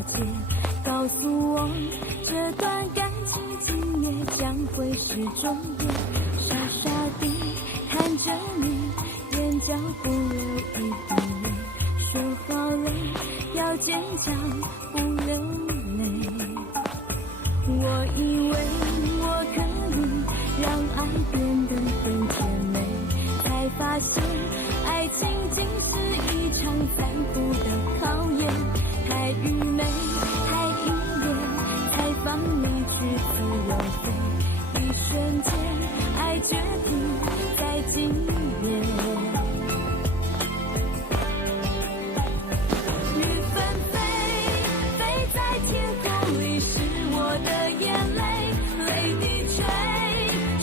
大街，告诉我这段感情今夜将会是终点。傻傻地看着你，眼角不流一滴泪，说好了要坚强不流泪。我以为我可以让爱变得更甜美，才发现爱情竟是一场残酷的考验。太愚昧，太依恋，才放你去自由飞。一瞬间，爱决定在今夜。雨纷飞，飞在天空里是我的眼泪，泪滴垂，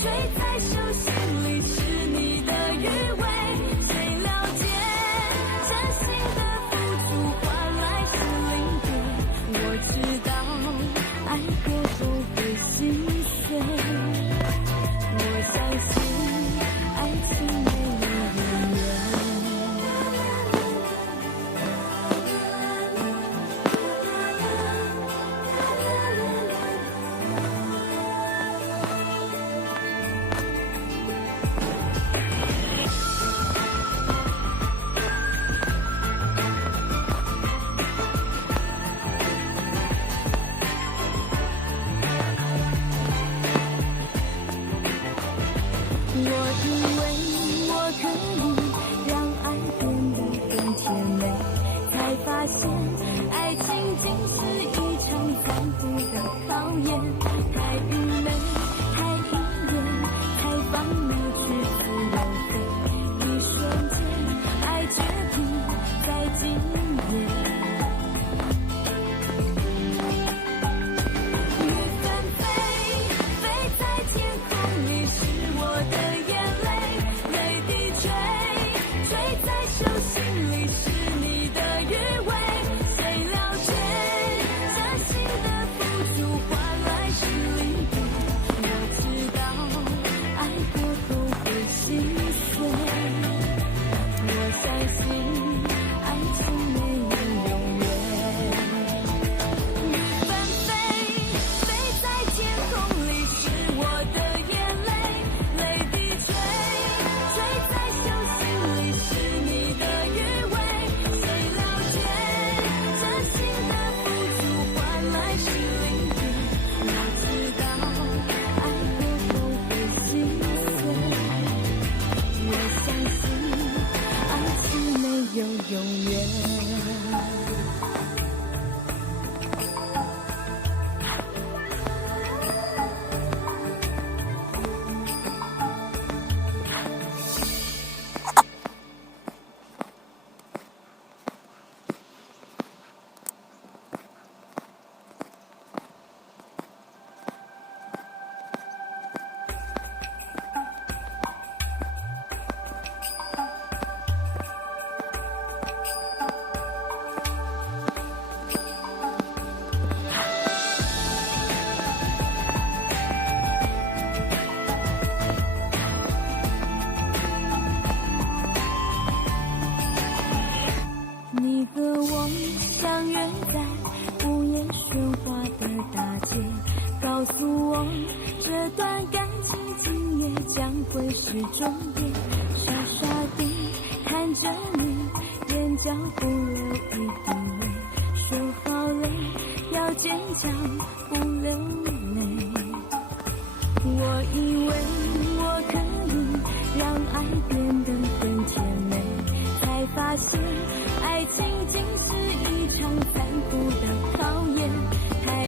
垂在手心里是你的余味。谁了解真心的付出换来是离别？我知道爱过后会心碎，我相信爱情没有永远。我以为我可以让爱变得更甜美，才发现爱情竟是一场残酷的考验。太愚昧，太依恋，才放你去自由飞。一瞬间，爱决定在今夜。雨纷飞，飞在天空里是我的眼泪，泪滴垂，垂在手心里是你的余味。谁了解真心的付出换来是离别？我知道爱过后会心碎，我相信爱情没有永远。雨纷飞，飞在天空里是我的眼泪，泪滴垂，垂在手心里是你的余味。谁了解真心的付出换来是离别？我知道爱过后会心碎，我相信爱情没有永远。你和我相约在午夜喧哗的大街，告诉我这段感情今夜将会是终点。傻傻地看着你，眼角不流一滴泪，说好了要坚强不流泪。我以为我可以让爱变得更甜美，才发现爱情竟是一场残酷的